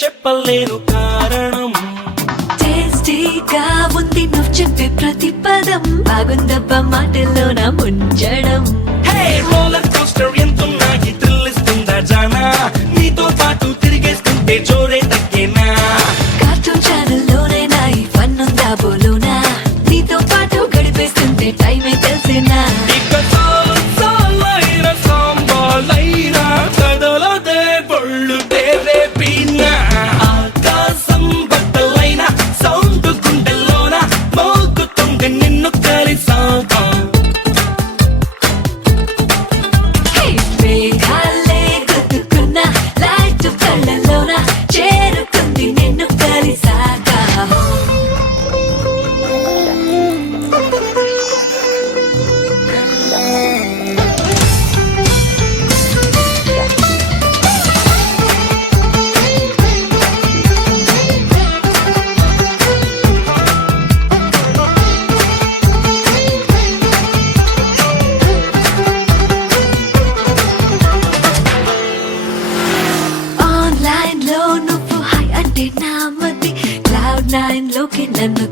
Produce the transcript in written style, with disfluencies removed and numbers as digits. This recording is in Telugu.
చెప్పలేను కారణం. టేస్టీగా ఉంది నువ్వు చెప్పే ప్రతి పదం, బాగుందబ్బా మాటల్లో నా ముంచడం. హే రోలర్ కోస్టర్ ఎంతున్నా ఈ థ్రిల్ ఇస్తుందా జానా, నీతో పాటు తిరిగేస్తుంటే జోరే తగ్గేనా. కార్టూన్ ఛానల్లోనే నా ఈ ఫన్ ఉందా బోలోనా, నీతో పాటు గడిపేస్తుంటే టైమే తెలిసేనా. ఇక సాలైన సాంబాలైనా కదలదే బళ్ళు తెరేపినా, ఆకాశం బట్టలైన సౌండ్ గుండెల్లోన మోగుతుంది నిన్ను కలిసాక. హే మేఘాలే గుద్దుకున్న లైట్ కళ్ళలోన చేరుకుంది నిన్ను కలిసాక. ఆన్లైన్ లో నువ్వు హై అంటే నా మతి, క్లౌడ్ 9 లోకి నన్ను